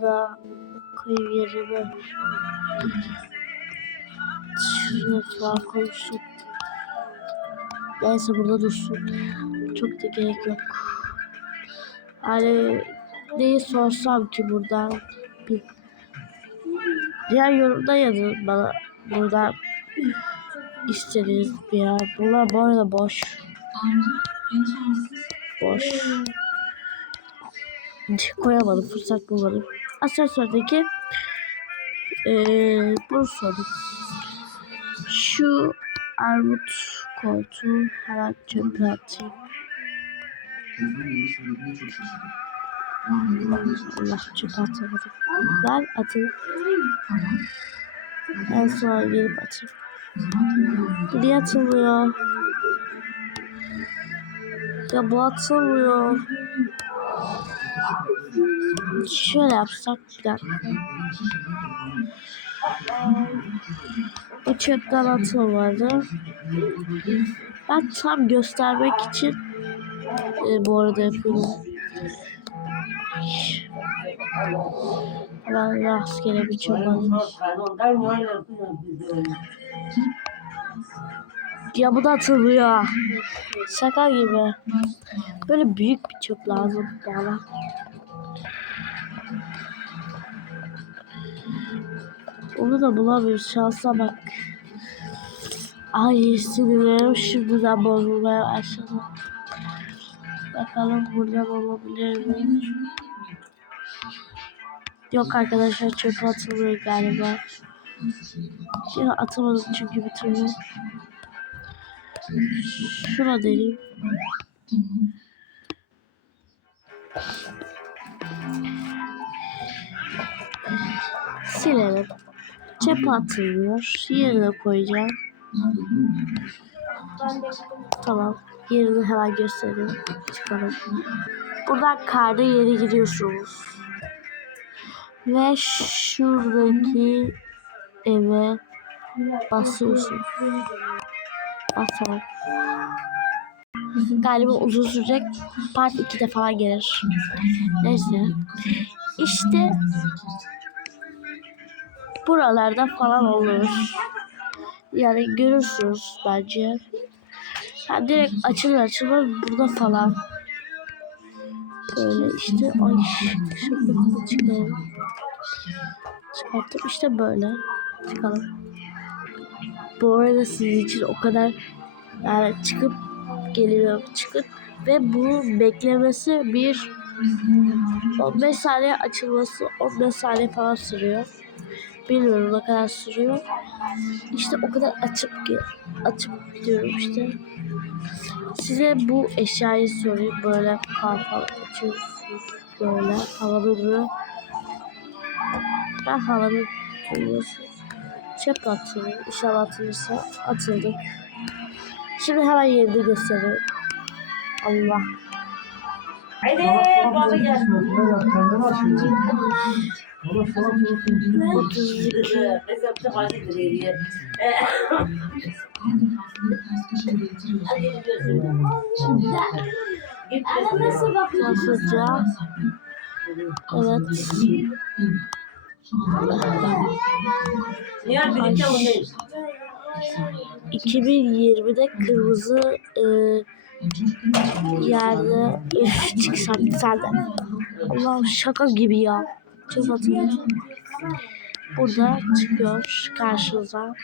da yerine. Şuraya falan koymuşum. Neyse burada dursun. Çok da gerek yok. Yani neyi sorsam ki buradan bir diğer yorumda yazın bana burada istediğiniz bir yer. Bunlar bu arada boş. Boş. Koyamadım fırsat bulmadım. Asansördeki eee bunu sordum. Şu armut koltuğu hemen çöpe atayım. Allah çöpe atamadım. Ben atayım. En son gelip atayım. Niye atılmıyor? Ya bu atılmıyor. Şöyle yapsak bir dakika. Çöpten atılmadı. Ben tam göstermek için e, bu arada yapıyorum. Ben rastgele bir alayım. Ya bu da atılmıyor. Şaka gibi. Böyle büyük bir çöp lazım bana. Onu da bulamıyoruz. Şansa bak. Ay sinirlerim şimdiden bozulmaya başladı. Bakalım buradan olabilir mi? Yok arkadaşlar çöpe atılmıyor galiba. Ya atamadım çünkü bir türlü. Şuna deneyeyim. Silelim. Çöpe atılmıyor. Yerine koyacağım. Tamam. Yerini hemen göstereyim. Çıkalım. Buradan karda yere giriyorsunuz. Ve şuradaki eve basıyorsunuz. Basalım. Galiba uzun sürecek. Part 2'de falan gelir. Neyse. İşte buralarda falan olur. Yani görürsünüz bence. Yani direkt açılır açılır burada falan. Böyle işte ay şurada çıkalım. Çıkarttım işte böyle. Çıkalım. Bu arada sizin için o kadar yani çıkıp geliyor çıkıp ve bu beklemesi bir 15 saniye açılması 15 saniye falan sürüyor. Bilmiyorum ne kadar sürüyor. İşte o kadar açıp açıp gidiyorum işte. Size bu eşyayı sorayım. Böyle kafa açıyorsunuz. Böyle havalı duruyor. Ben havalı duyuyorsunuz. Çöp atılıyor. İnşallah atılırsa atıldı. Şimdi hemen yerini gösteriyorum. Allah. Haydi baba gel. Direğe. Nasıl bakıyorsun? Evet. Oynayız? 2020'de kırmızı e, yerde üf, çıksam sen de. Allah'ım şaka gibi ya. Çok hatırlıyorum. Burada çıkıyor karşınıza.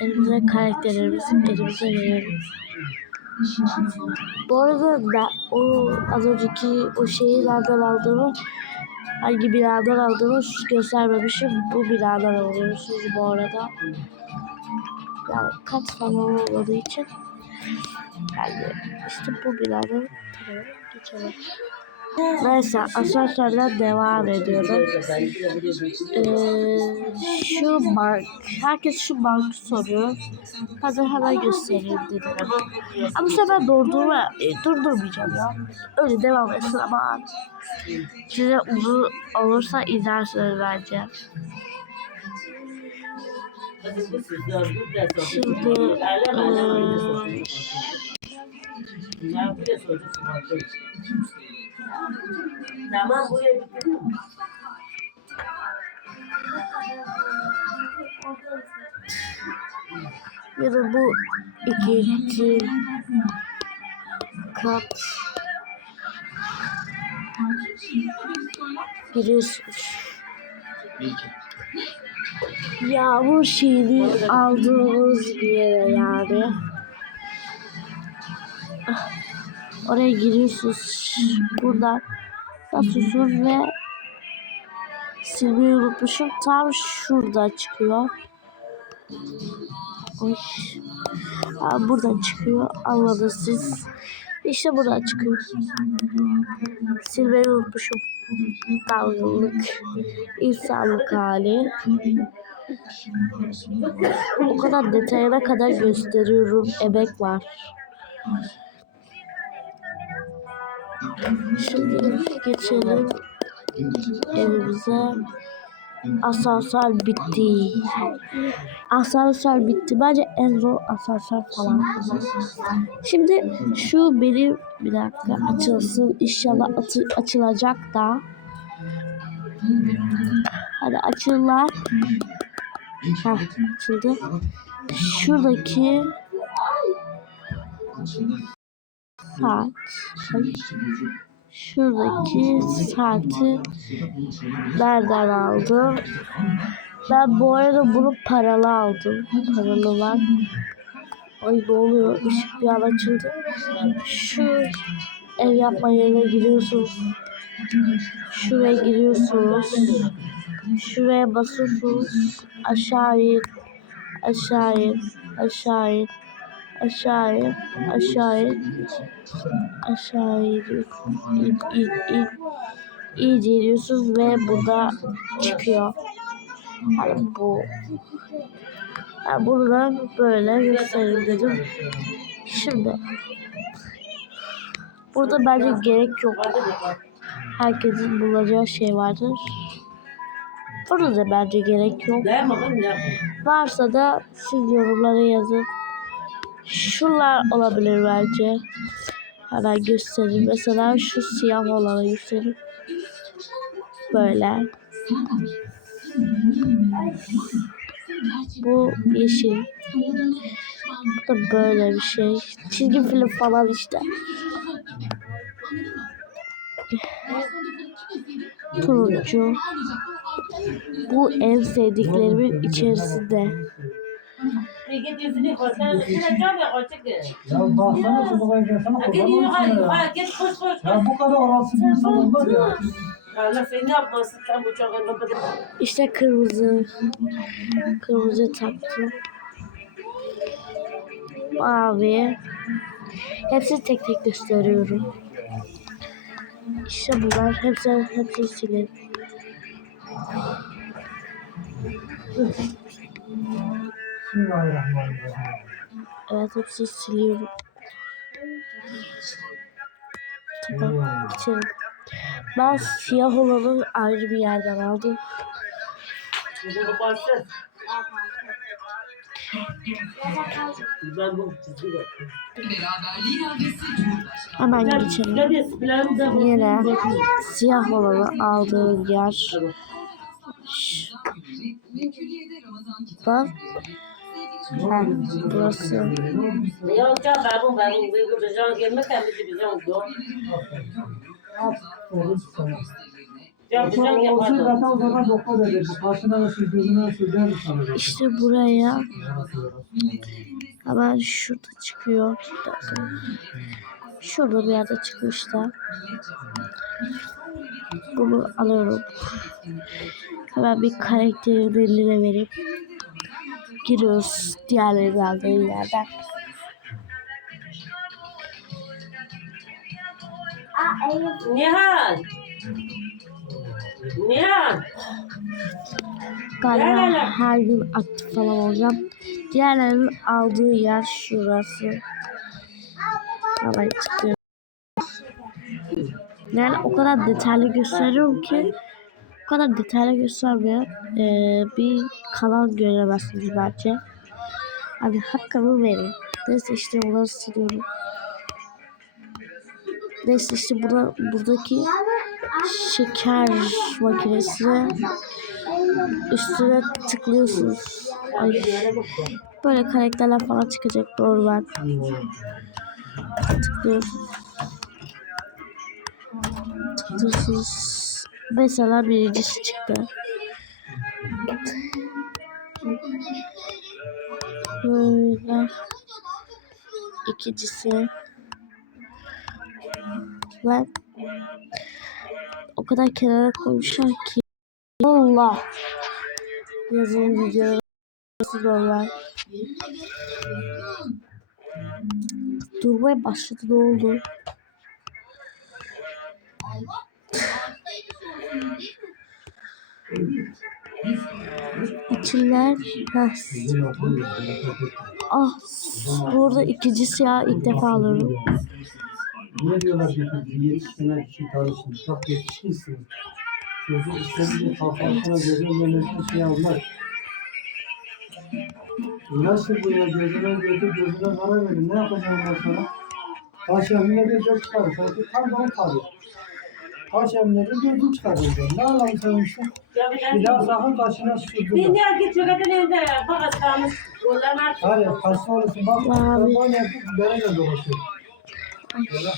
Elimize karakterlerimizi elimize verelim. Bu arada da o az önceki o şeyi nereden aldığımı hangi binadan aldığımı göstermemişim. Bu binadan alıyorsunuz bu arada. Yani kat falan olmadığı için yani işte bu binadan geçelim. Neyse asansörden devam ediyorum. Ee, şu bank. Herkes şu bankı soruyor. De hemen göstereyim dedim. Ama bu sefer durdurma, e, durdurmayacağım ya. Öyle devam etsin ama size uzun olursa izlersiniz bence. Şimdi eee Tamam buraya mi? Ya da bu ikinci kat giriyorsunuz. Yağmur şeyini aldığımız bir yere yani. Ah, Oraya giriyorsunuz. Buradan basıyorsunuz ve silmeyi unutmuşum. Tam şurada çıkıyor. Oy. Aa, buradan çıkıyor. Anladınız siz. İşte buradan çıkıyor. Silmeyi unutmuşum. Dalgınlık. insanlık hali. O kadar detayına kadar gösteriyorum. Emek var. Şimdi geçelim evimize. Asansör bitti. Asansör bitti. Bence en zor asansör falan. Şimdi şu benim bir dakika açılsın. İnşallah açılacak da. Hadi açılar. Heh, açıldı. Şuradaki saat. Şuradaki saati nereden aldım? Ben bu arada bunu paralı aldım. Paralı var. Ay ne oluyor? Işık bir an açıldı. Şu ev yapma yerine giriyorsunuz. Şuraya giriyorsunuz. Şuraya basıyorsunuz. Aşağı in. Aşağı in. Aşağı in. Aşağı in. Aşağı in. İn. İn, in, in. İyice iniyorsunuz ve burada çıkıyor. Yani bu. Yani bunu da böyle göstereyim dedim. Şimdi. Burada bence gerek yok. Herkesin bulacağı şey vardır. Burada da bence gerek yok. Varsa da siz yorumlara yazın. Şunlar olabilir bence. Hemen göstereyim. Mesela şu siyah olanı göstereyim. Böyle. Bu yeşil. Bu da böyle bir şey. Çizgi film falan işte. Turuncu. Bu en sevdiklerimin içerisinde. Git yüzünü koy. Sen üstüne ya. Ya baksana git koş koş. Ya bu kadar orası bir insan olmaz ya. Allah seni ne yapmasın sen bu çok önemli. İşte kırmızı. Kırmızı taktım. Mavi. Hepsini tek tek gösteriyorum. İşte bunlar. Hepsi, hepsini silin. Bismillahirrahmanirrahim. Evet hepsini siliyorum. Tamam. içerim. Ben siyah olanı ayrı bir yerden aldım. Ben. Hemen geçelim. Yine siyah olanı aldığım yer. Bak. İşte buraya hemen şurada çıkıyor. Şurada bir yerde çıkıyor işte. Bunu alıyorum. Hemen bir karakterin eline verip giriyoruz diğerlerini aldığı yerden. Nihal. Nihal. Galiba her gün aktif falan olacağım. Diğerlerinin aldığı yer şurası. Hemen çıkıyor. Yani o kadar detaylı gösteriyorum ki o kadar detaylı göstermiyor. Ee, bir kanal göremezsiniz bence. Hadi hakkımı verin. Neyse işte onları siliyorum. Neyse işte buna, buradaki şeker makinesine üstüne tıklıyorsunuz. Ay, böyle karakterler falan çıkacak doğru ben tıklıyorsunuz. Tıklıyorsunuz. Mesela birincisi çıktı. Böyle. İkincisi. Ve o kadar kenara koymuşlar ki. Allah. Yazılım videoları nasıl normal. Durmaya başladı ne oldu? İçiler heh, ah burada ikincisi ya ilk defa alıyorum. Niye diyorlar ki yetişkinler kişi tanışın? Çok yetişkinsiniz. Çocuk istediğinde kafasına gözün önüne şey almaz. Nasıl bu ya? Gözüne götür, gözüne zarar verin. Ne yapacağım sonra? Taş emine bir göz çıkarır. Sanki tam da o bir gözü çıkarır. Ne alalım sen işte? Ya bir daha. sakın kaşına sürdürme. Dünya geçiyor elinde. Fakat kalmış. Hadi kaşına orası bak. Böyle yapıp böyle de dolaşıyor. Böyle.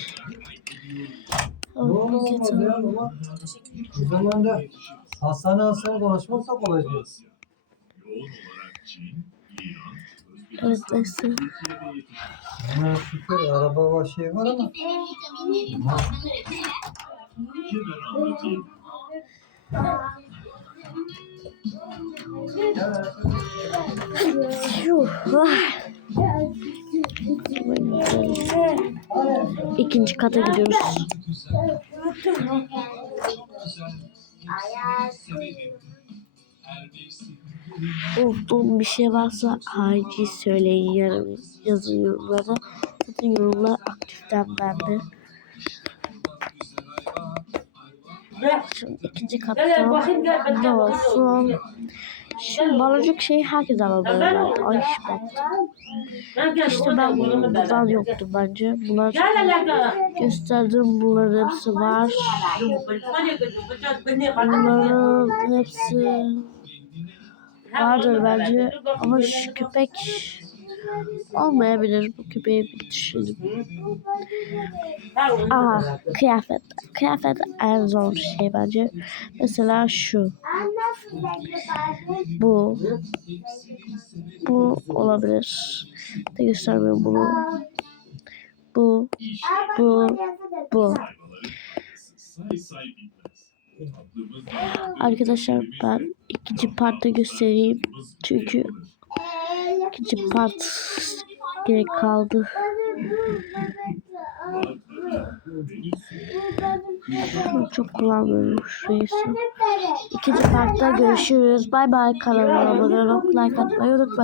Ne olur olmaz ya ama. O zaman da hastane hastane dolaşmak da kolay değil. Evet neyse. Ha, şükür araba var şey var ama. Yuh, ah. İkinci kata gidiyoruz. Unuttuğum bir şey varsa acil söyleyin yarın yazın yorumlara. Zaten yorumlar aktiften bende. Şimdi ikinci katta ne olsun? Şimdi baloncuk şeyi herkes alabilir. Ay ben. İşte ben buradan yoktu bence. Bunlar gösterdim bunların hepsi var. Bunların hepsi vardır bence. Ama şu köpek olmayabilir. Bu köpeği bir düşünün. Aha kıyafet. Kıyafet en zor şey bence. Mesela şu. Bu. Bu olabilir. De göstermiyorum bunu. Bu. Bu. Bu. Arkadaşlar ben ikinci partta göstereyim. Çünkü ikinci part gerek kaldı. Çok kullanmıyorum şurayı. İkinci partta görüşürüz. Bay bay kanalıma abone olup like atmayı unutmayın.